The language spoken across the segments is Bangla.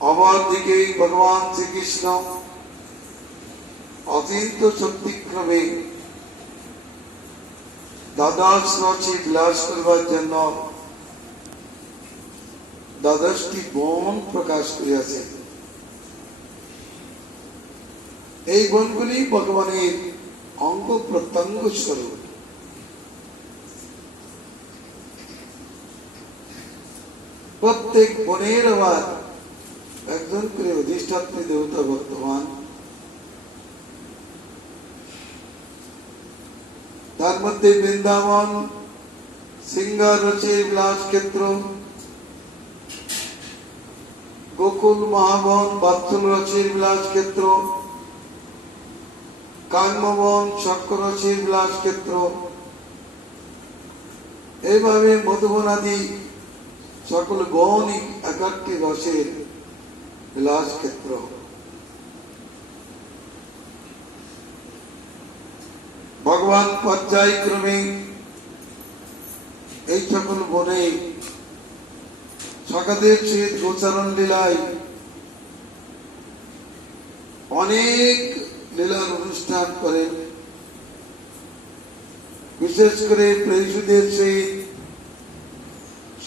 অপরদিকে ভগবান শ্রীকৃষ্ণ অচিন্ত শক্তিক্রমে দ্বাদশ রাশি বিলাস করবার জন্য দ্বাদশটি বন প্রকাশ করিয়াছে। এই বনগুলি ভগবানের অঙ্গ প্রত্যঙ্গ স্বরূপ। প্রত্যেক বনের আবার একজন করে অধিষ্ঠাত্রী দেবতা বর্তমান। তার মধ্যে বৃন্দাবন সিংহার রচির বিলাস ক্ষেত্র, গোকুল মহাবন বাৎসল রচির বিলাস ক্ষেত্র, কাম্যবন চক্র রচির বিলাস ক্ষেত্র, এইভাবে মধুবন আদি সকল বনই একাত্তি রসের বিলাস ক্ষেত্র। ভগবান পর্যায়ক্রমে এই সকল বনে সকাদের সহিত গোচারণ লীলায় অনেক লীলার অনুষ্ঠান করেন। বিশেষ করে প্রেয়সীদের সহিত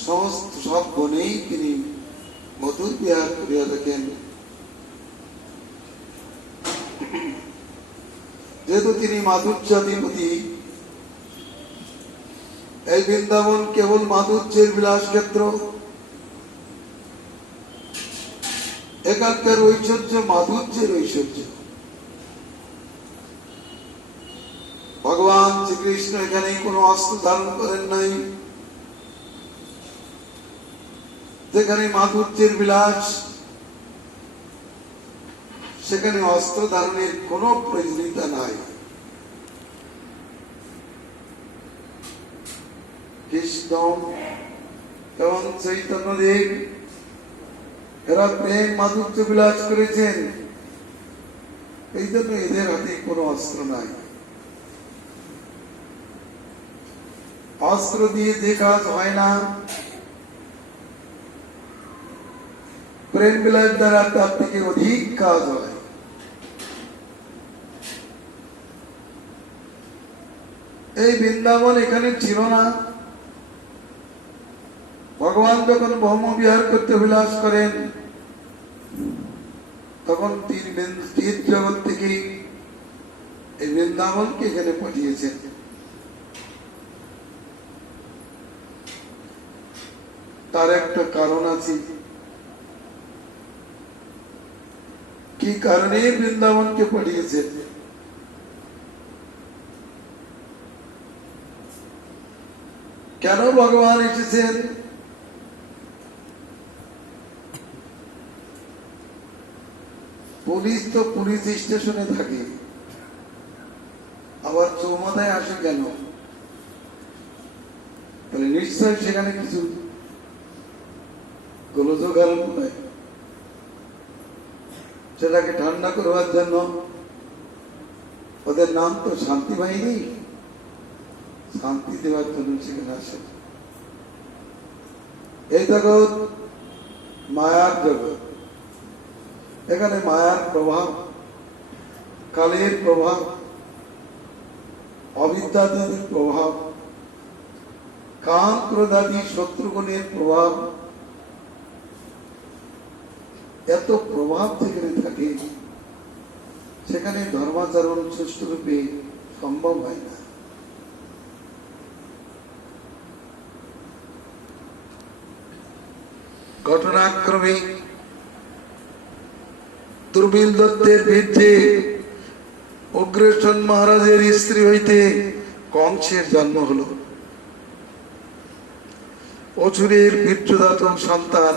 সমস্ত সব বনেই তিনি মধুর বিহার করিয়া থাকেন। যেহেতু তিনি মাধুর্যাধিপতি, এই বৃন্দাবন কেবল মাধুর্যের বিলাস ক্ষেত্র। এখানকার ঐশ্বর্য মাধুর্যের ঐশ্বর্য। ভগবান শ্রীকৃষ্ণ এখানে কোনো অস্ত্র ধারণ করেন নাই। যেখানে মাধুর্যের বিলাস, সেখানে অস্ত্র ধারণের কোন প্রয়োজনীয়তা নাই। কৃষ্ণ এবং চৈতন্যদেব এরা প্রেম মাধুর্য বিলাস করেছেন, এই জন্য এদের হাতে কোনো অস্ত্র নাই। অস্ত্র দিয়ে যে কাজ হয় না, প্রেম বিলাস দ্বারা তার থেকে অধিক কাজ হয়। এই বৃন্দাবন এখানে ছিল না। ভগবান যখন ব্রহ্ম বিহার করতে বিলাস করেন, তখন তিন জগৎ থেকে এই বৃন্দাবনকে এখানে পাঠিয়েছেন। তার একটা কারণ আছে। কি কারণে বৃন্দাবনকে পাঠিয়েছেন? কেন ভগবান এসেছেন? পুলিশ তো পুলিশ স্টেশনে থাকে, আবার চৌমাথায় আসে কেন? তাহলে নিশ্চয় সেখানে কিছু গোলযোগ আরম্ভ হয়। সেটাকে ঠান্ডা করবার জন্য ওদের নাম তো শান্তি বাহিনী, শান্তি দেওয়ার জন্য সেখানে আসে। এই জগৎ মায়ার জগৎ। এখানে মায়ার প্রভাব, কালের প্রভাব, অবিদ্যাদের প্রভাব, কাম ক্রোধাদি শত্রুগুণের প্রভাব, এত প্রভাব যেখানে থাকে, সেখানে ধর্মাচরণ সুষ্ঠুরূপে সম্ভব হয় না। ঘটনাক্রমে দুর্মিল দত্তের বীর্যে অগ্রসেন মহারাজের স্ত্রী হইতে কংসের জন্ম হল। অসুরের বীর্যদাত সন্তান,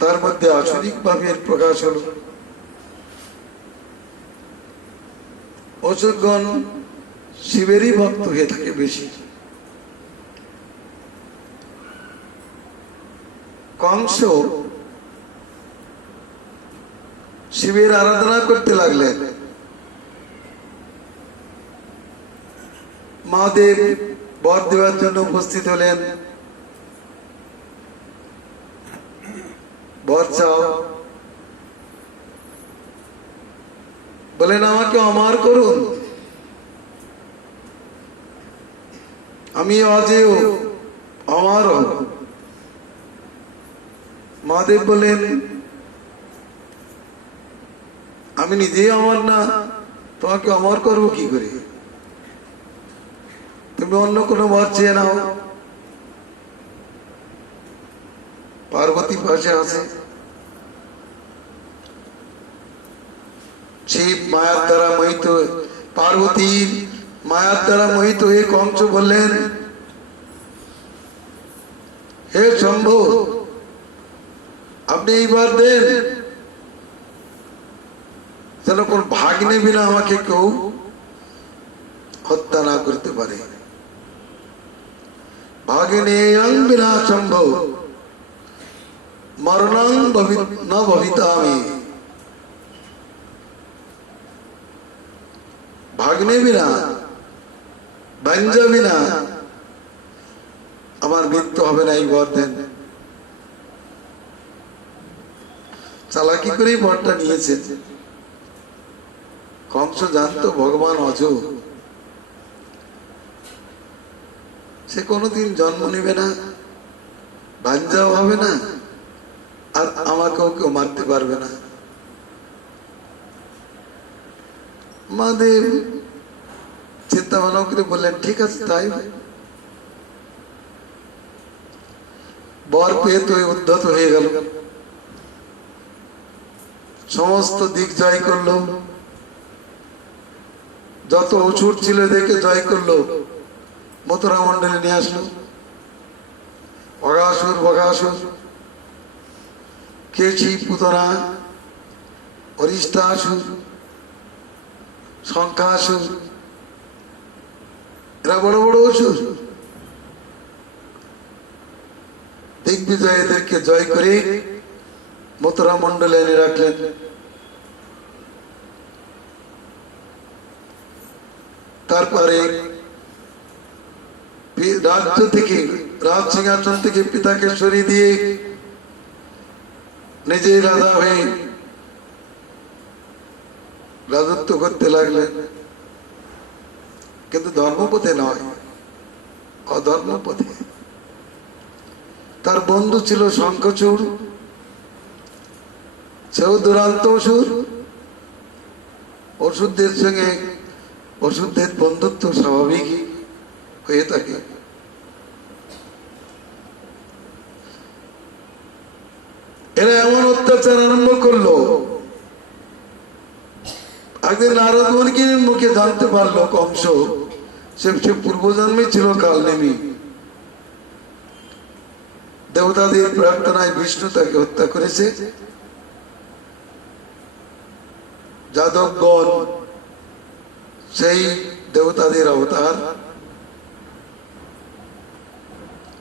তার মধ্যে আসরিক ভাবের প্রকাশ হল। অসুরগণ শিবেরই ভক্ত হয়ে থাকে বেশি। কংস শিবের আরাধনা করতে লাগলেন। মহাদেব বর দেওয়ার জন্য উপস্থিত হলেন। বর চাও, বলেন আমাকে অমর করুন, আমি অজেয় অমর হব। মহাদেব বলেন আমি নিজেই অমর না, তোমাকে অমর করবো কি করে? তুমি অন্য কোনো বর চেয়ে নাও। পার্বতী পাশে আছে, শিব মায়ার দ্বারা মোহিত, পার্বতীর মায়ার দ্বারা মোহিত হয়ে কংস বললেন হে শম্ভু, আপনি এইবার দেন যেন কোন ভাগ্নে বিনা আমাকে কেউ হত্যা না করতে পারে। ভাগ্নে বিনা সম্ভব মরণং না ভবিতামি। ভাগ্নে বিনা, বাঞ্জা বিনা আমার মৃত্যু হবে না, এই বর দেন। চালাকি করে বরটা নিয়েছে। কংস জানতো ভগবান অজ, সে কোনোদিন জন্ম নেবে না, বাঞ্জাও হবে না, আর আমাকেও কেউ মারতে পারবে না। মহাদেব চিন্তা ভাবনা করে বললেন ঠিক আছে তাই। বর পেয়ে তো উদ্ধত হয়ে গেল, সমস্ত দিক জয় করলো, যত অসুর ছিল দেখে জয় করলো, মথুরা মন্ডলে নিয়ে আসলো। অগাসুর, বগাসুর, কেশি, পুতনা, অরিষ্টাসুর, শঙ্খাসুর, এরা বড় বড় অসুর। দিগ্বিজয় এদেরকে জয় করে মথুরা মন্ডলে এনে রাখলেন। তারপরে রাজ্য থেকে, রাজ সিংহাসন থেকে পিতাকে সরিয়ে দিয়ে নিজেই রাজা হয়ে রাজত্ব করতে লাগলেন, কিন্তু ধর্মপথে নয়, অধর্মপথে। তার বন্ধু ছিল শঙ্খচূড়, সেও দুরান্ত অসুর। অসুরদের সঙ্গে অসুরদের বন্ধুত্ব স্বাভাবিক হয়ে থাকে। এরা এমন অত্যাচার আরম্ভ করলো, একদিন নারদ মুনির মুখে জানতে পারলো কংস সে পূর্বজন্মে ছিল কালনেমী। দেবতাদের প্রার্থনায় বিষ্ণু তাকে হত্যা করেছে। যাদবগণ সেই দেবতাদের অবতার,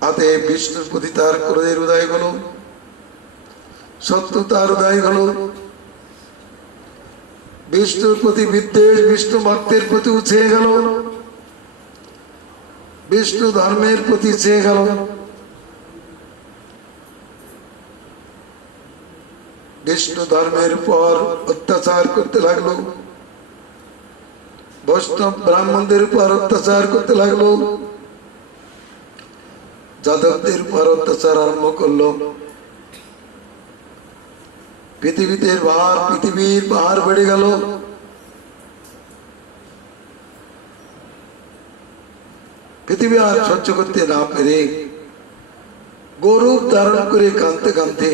আতে বিষ্ণুর প্রতি তার ক্রোধের উদয় হলো, শত্রুতার উদয় হলো, বিষ্ণুর প্রতি বিদ্বেষ বিষ্ণু ভক্তের প্রতি উছেয়ে গেল, বিষ্ণু ধর্মের প্রতি চেয়ে গেল। বিষ্ণু ধর্মের উপর অত্যাচার করতে লাগলো, বৈষ্ণব ব্রাহ্মণদের উপর অত্যাচার করতে লাগলো, যাদবদের উপর অত্যাচার আরম্ভ করলো। পৃথিবীর ভার বেড়ে গেল। পৃথিবী আর সহ্য করতে না পেরে গৌরব ধারণ করে কাঁদতে কাঁদতে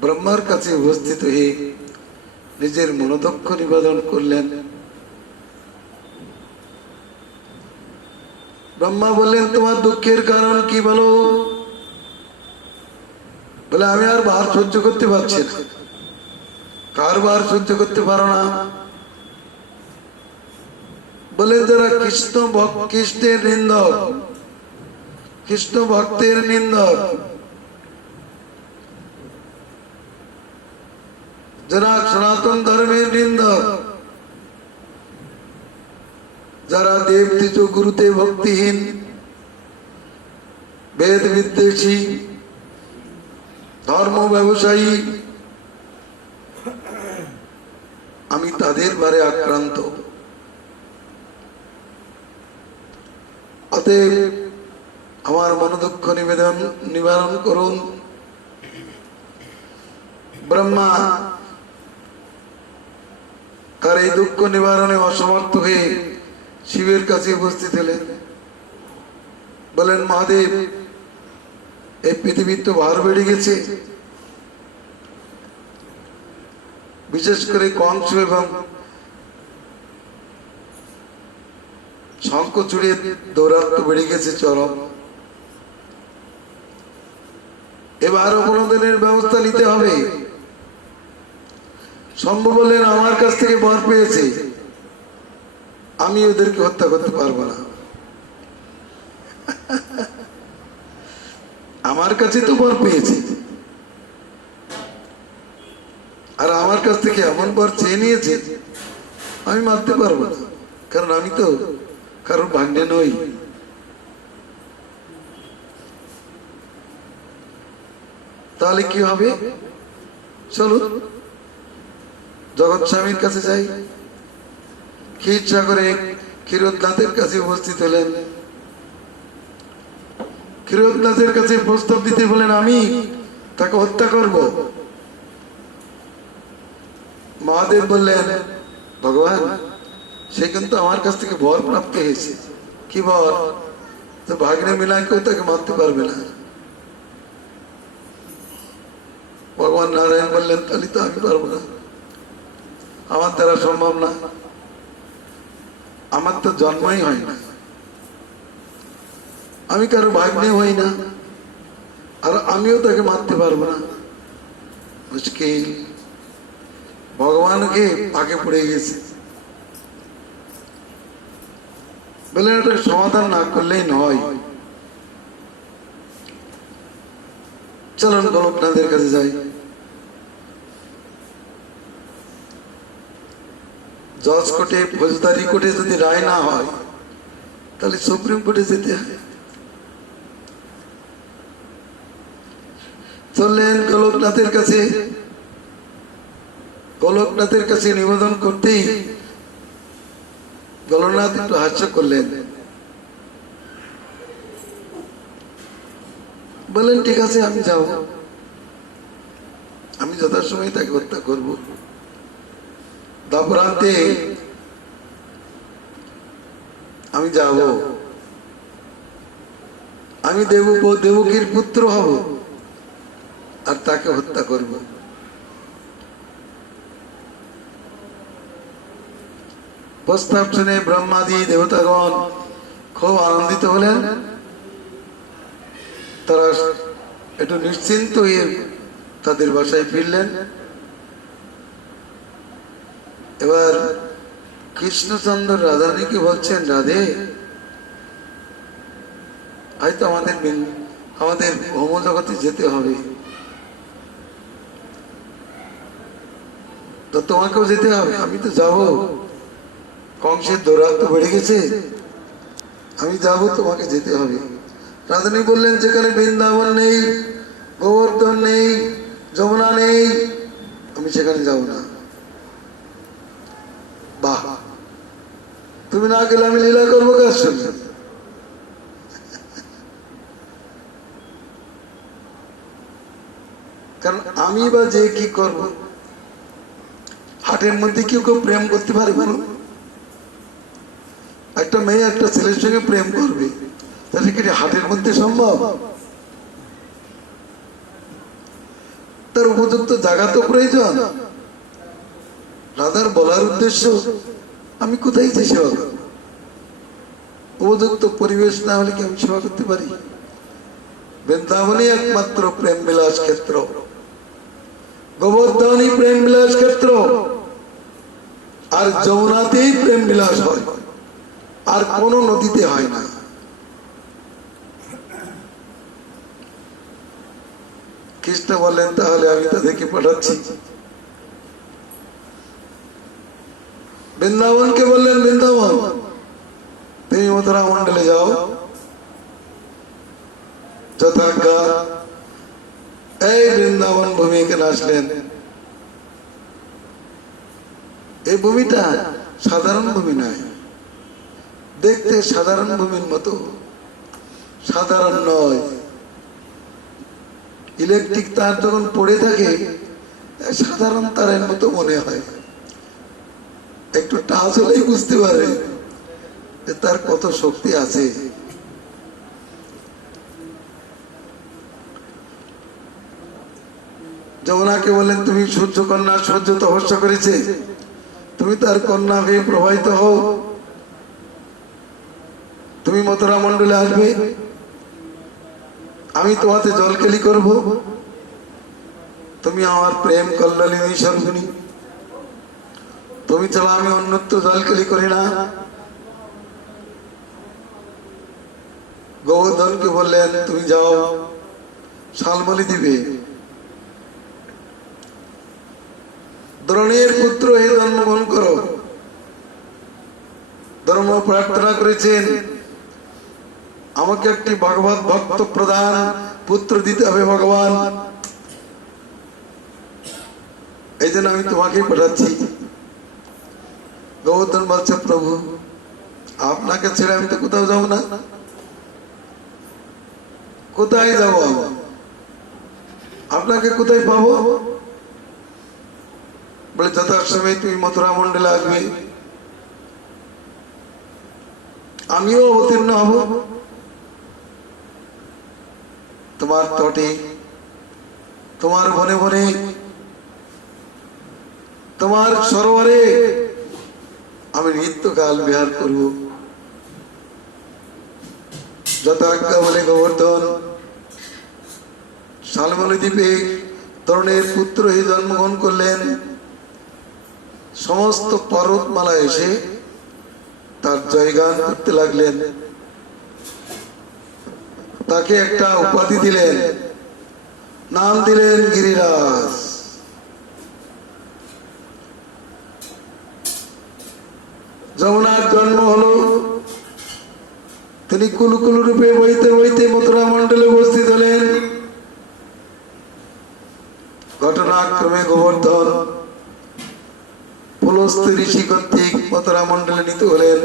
ব্রহ্মার কাছে উপস্থিত হয়ে নিজের মনোদক্ষ নিবেদন করলেন। ব্রহ্মা বললেন তোমার দুঃখের কারণ কি বলো? বলে আমি আর ভার সহ্য করতে পারছি না। কার ভার সহ্য করতে পারো না? বলে যারা কৃষ্ণের নিন্দক, কৃষ্ণ ভক্তের নিন্দক, যারা সনাতন ধর্মের নিন্দক, যারা দেব তীর্থ গুরুতে ভক্তিহীন, বেদ বিদ্বেষী, ধর্ম ব্যবসায়ী, আমি তাদের ভারে আক্রান্ত। অতএব আমার মনোদুঃখ নিবারণ করুন। ব্রহ্মা তার এই দুঃখ নিবারণে অসমর্থ হয়ে শিবের কাছে উপস্থিত হলেন। বলেন, মহাদেব, এই পৃথিবীর তো ভার বেড়ে গেছে, বিশেষ করে কংস এবং শঙ্খচূড়ের দৌরাত্ম্য বেড়ে গেছে চরম। এবার অপরাধের ব্যবস্থা নিতে হবে। সম্ভব বললেন, আমার কাছ থেকে বর পেয়েছে, আমি ওদেরকে হত্যা করতে পারবো না। আমার কাছে তো বর পেয়েছে, আর আমার কাছ থেকে এমন বর চেয়ে নিয়েছে, আমি মারতে পারবো না, কারণ আমি তো কারোর ভাগ্নে নই। তাহলে কি হবে? চলো জগৎ স্বামীর কাছে যাই। ক্ষীরসাগরে ক্ষীরোদনাথের কাছে উপস্থিত হলেন। ক্ষীরোদনাথের কাছে প্রস্তাব দিতে বলেন, আমি তাকে হত্যা করব। মহাদেব বললেন, ভগবান, সে কিন্তু আমার কাছ থেকে বর প্রাপ্ত হয়েছে। কি বর? তো ভাগ্নে মিলায় কেউ তাকে মারতে পারবে না। ভগবান নারায়ণ বললেন, তাহলে তো আমি পারবো না, আমার দ্বারা সম্ভব না, আমার তো জন্মই হয় না, আমি কারো ভাগ্নে হই না, আর আমিও তাকে মারতে পারবো না। মুশকিল। ভগবানকে পাকে পড়ে গেছে। বলে, এটা সমাধান না করলেই নয়। চলুন গোলকনাথের কাছে যাই। জজ কোর্টে, ফৌজদারি কোর্টে যদি রায় না হয়, তাহলে সুপ্রিম কোর্টে যেতে হয়। চললেন গোলকনাথের কাছে। গোলকনাথের কাছে নিবেদন করতেই গোলকনাথ একটু হাস্য করলেন। বলেন, ঠিক আছে, আমি যাব, আমি যথাসময়ে তাকে হত্যা করব। দাপরান্তে আমি যাব, আমি দেবকীর পুত্র হব, আর তাকে হত্যা করব। প্রস্তাব শুনে ব্রহ্মাদি দেবতাগণ খুব আনন্দিত হলেন। তারা একটু নিশ্চিন্ত হয়ে তাদের বাসায় ফিরলেন। এবার কৃষ্ণচন্দ্র রাধারানীকে বলছেন, রাধে, হয়তো আমাদের ভৌম জগতে যেতে হবে, তো তোমাকেও যেতে হবে। আমি তো যাব, কংসের দৌরাত্ম্য বেড়ে গেছে, আমি যাব, তোমাকে যেতে হবে। রাধারানী বললেন, যেখানে বৃন্দাবন নেই, গোবর্ধন নেই, যমুনা নেই, আমি সেখানে যাব না। বাহ, তুমি না গেলে আমি লীলা করবো কার সঙ্গে? কারণ আমি বা যে কি করব? হাটের মধ্যে কেউ কেউ প্রেম করতে পারে? বলুন, একটা মেয়ে একটা ছেলের সঙ্গে প্রেম করবে, তাহলে কি হাটের মধ্যে সম্ভব? তার উপযুক্ত জায়গা তো প্রয়োজন। রাধার বলার উদ্দেশ্য, আমি কোথায় যে সেবা করব? উপযুক্ত পরিবেশ না হলে কি আমি সেবা করতে পারি? বৃন্দাবনই একমাত্র প্রেম বিলাস ক্ষেত্র, গোবর্ধনই প্রেম বিলাস ক্ষেত্র, আর যমুনাতেই প্রেম বিলাস হয়, আর কোন নদীতে হয় না। কৃষ্ণ বললেন, তাহলে আমি তাদেরকে পাঠাচ্ছি। বৃন্দাবনকে বললেন, বৃন্দাবন, তুমি মথুরা মন্ডলে যাও, যথাজ্ঞা এই বৃন্দাবন ভূমি এখানে আসলেন। এই ভূমিটা সাধারণ ভূমি নয়, দেখতে সাধারণ ভূমির মতো সাধারণ নয়। ইলেকট্রিক তার যখন পড়ে থাকে সাধারণ তারের মতো মনে হয়, একটু টাচ হলেই বুঝতে পারে যে তার কত শক্তি আছে। যমুনাকে বলেন তুমি সূর্য কন্যা, সূর্য তপস্যা করেছে, তুমি তার কন্যা হয়ে প্রবাহিত হও, তুমি মথুরা মন্ডলে আসবে, আমি তোমাতে জলকেলি করব, তুমি আমার প্রেম কল্যাণী সর্বনী, তুমি ছাড়া আমি অন্যত্র জলকেলি করি না। গোবর্ধনকে বললেন তুমি যাও শালমলি দিবে, দ্রোণের পুত্র হয়ে জন্মগ্রহণ করো। ধর্ম প্রার্থনা করেছেন আমাকে একটি ভগবত ভক্ত প্রধান পুত্র দিতে হবে ভগবান, এই জন্য আমি তোমাকে পাঠাচ্ছি। গোবর্ধন বলছে প্রভু আপনাকে ছেড়ে আমি তো কোথাও যাব না, কোথায় যাব, আপনাকে কোথায় পাবো? বলে যথাসময়ে তুমি মথুরা মন্ডলে আসবে, আমিও অবতীর্ণ হব তোমার তটে, তোমার বনে বনে, তোমার সরোবরে আমি নিত্যকাল বিহার করব। যথাজ্ঞা বলে গোবর্ধন শালমলি দ্বীপে তরুণের পুত্র হয়ে জন্মগ্রহণ করলেন। সমস্ত পর্বতমালা এসে তার জয়গান করতে লাগলেন, তাকে একটা উপাধি দিলেন, নাম দিলেন গিরিরাজ। যমুনার জন্ম হলো, তিনি কুলকুল রূপে বইতে বইতে মথুরা মন্ডলে উপস্থিত হলেন। ঘটনাক্রমে গোবর্ধন পুলস্ত্য ঋষি কর্তৃক মথুরা মন্ডলে নিতে হলেন।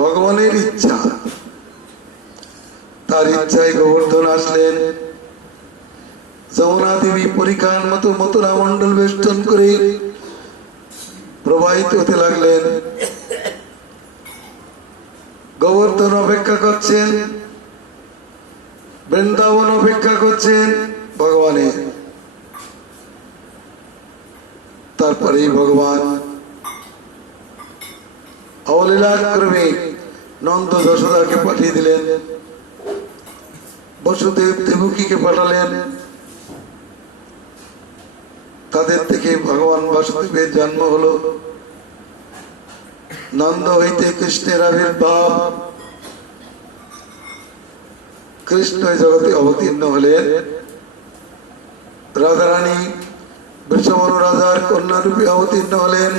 ভগবানের ইচ্ছা, তার ইচ্ছায় গোবর্ধন আসলেন। যমুনা দেবী পরীক্ষার মতো মথুরা মন্ডল বেষ্টন করে প্রবাহিত হতে লাগলেন। গোবর্ধন অপেক্ষা করছেন, বৃন্দাবন অপেক্ষা করছেন ভগবানের। তারপরে ভগবান অবলীলাক্রমে নন্দ যশোদাকে পাঠিয়ে দিলেন, বসুদেব দেবকীকে পাঠালেন। তাদের থেকে ভগবান বাসুদেবের জন্ম হলো। নন্দ হইতে কৃষ্ণের আবির্ভাব, কৃষ্ণ জগতে অবতীর্ণ হলেন। রাধারানী বৃষভানু রাজার কন্যা রূপে অবতীর্ণ হলেন।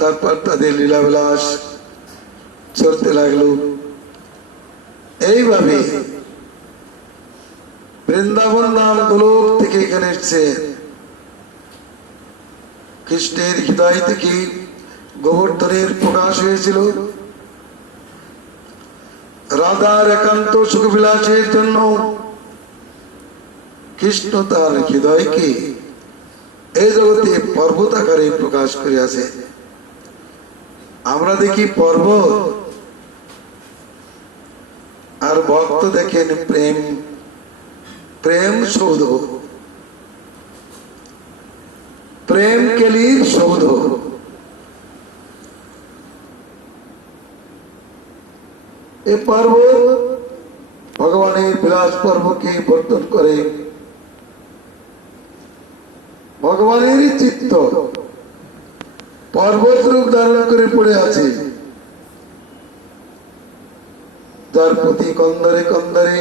তারপর তাদের লীলাবিলাস চলতে লাগলো। এইভাবে বৃন্দাবন নাম গোলক থেকে এখানে এসছে। কৃষ্ণের হৃদয় থেকে গোবর্ধনের প্রকাশ হয়েছিল। রাধার একান্ত সুখবিলাসের জন্য কৃষ্ণ তার হৃদয়কে এই জগতে পর্বত আকারে প্রকাশ করিয়াছে। আমরা দেখি পর্বত, আর ভক্ত দেখেন প্রেম, প্রেম সৌধ, প্রেম কেলির সৌধ। এই পর্বত ভগবানের বিলাস পর্বকে বর্ধন করে। ভগবানের চিত্ত পর্বত রূপ ধারণ করে পড়ে আছে, যার প্রতি কন্দরে কন্দরে,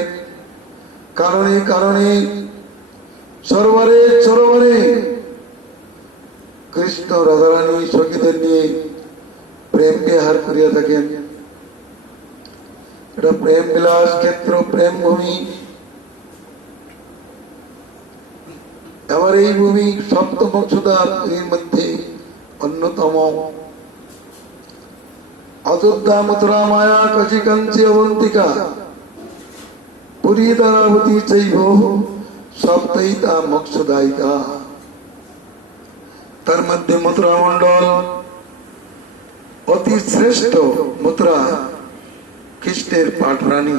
কারণে কারণে, সরোবরে সরোবরে কৃষ্ণ রাধারানী সখীদের নিয়ে প্রেম বিহার করিয়া থাকেন। এটা প্রেম বিলাস ক্ষেত্র, প্রেম ভূমি। এবার এই ভূমি সপ্তমক্ষদার মধ্যে অন্যতম। অযোধ্যা, মথুরা, মায়া, কাশী, কাঞ্চি, অবন্তিকা, পুরী, দ্বারাবতী চৈব সপ্তাহিতা মোক্ষদায়িকা। তার মধ্যে মথুরা মন্ডল অতি শ্রেষ্ঠ। মথুরা খ্রিস্টের পাঠরানী।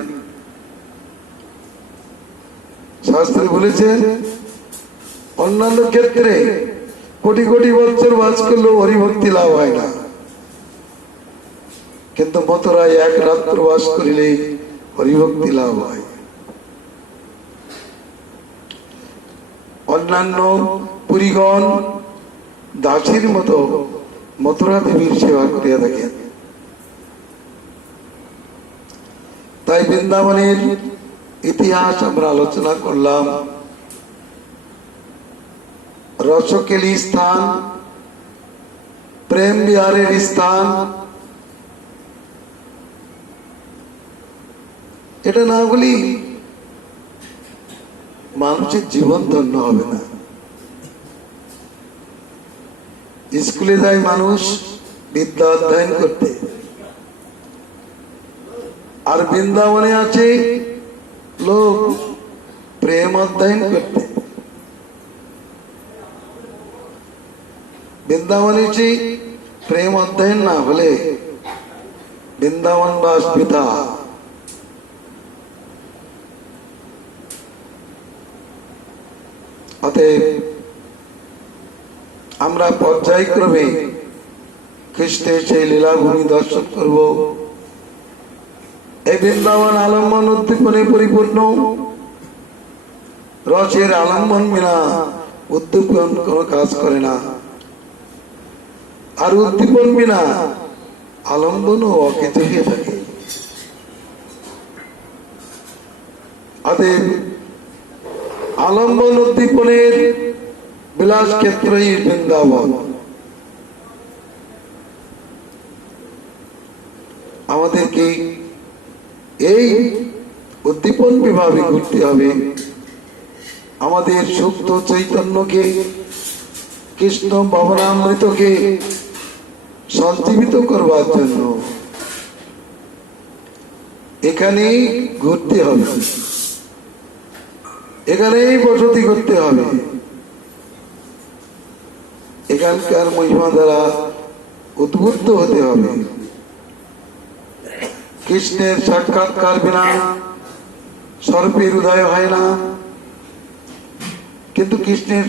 শাস্ত্রে বলেছেন অন্যান্য ক্ষেত্রে কোটি কোটি বছর বাস করলেও হরিভক্তি লাভ হয় না, কিন্তু মথুরায় এক রাত্র বাস করিলে হরিভক্তি লাভ হয়। অন্যান্য পুরীগণ দাসীর মতো মথুরা দেবীর সেবা করিয়া থাকেন। তাই বৃন্দাবনের ইতিহাস আমরা আলোচনা করলাম। রসকেলি স্থান, প্রেম বিহারের স্থান। এটা না বলি মানুষের জীবন ধন্য হবে না। স্কুলে যায় মানুষ বিদ্যা অধ্যয়ন করতে, আর বৃন্দাবনে আছে লোক প্রেম অধ্যয়ন করতে। বৃন্দাবনে প্রেম অধ্যয়ন না হলে বৃন্দাবন বাস পিতা। অতএব আমরা পর্যায়ক্রমে খ্রিস্টের সেই লীলাভূমি দর্শন করব। এই বৃন্দাবন আলম্বন উদ্দীপনে পরিপূর্ণ। রসের আলম্বন বিনা উদ্দীপন কোনো কাজ করে না, আর উদ্দীপন বিনা আলম্বনও অকেজো হয়ে থাকে। অতএব আলম্বন উদ্দীপনের বিলাস ক্ষেত্রই বৃন্দাবন। আমাদেরকে এই উদ্দীপন বিভাবে ঘুরতে হবে। আমাদের সুপ্ত চৈতন্যকে, কৃষ্ণ ভাবনামৃতকে সঞ্জীবিত করবার জন্য এখানেই ঘুরতে হবে, এখানেই বসতি করতে হবে। এখানকার মহিমা দ্বারা উদ্বুদ্ধ হতে হবে। কৃষ্ণের সাক্ষাৎকার বিনা সর্পের উদয় হয় না, কিন্তু কৃষ্ণের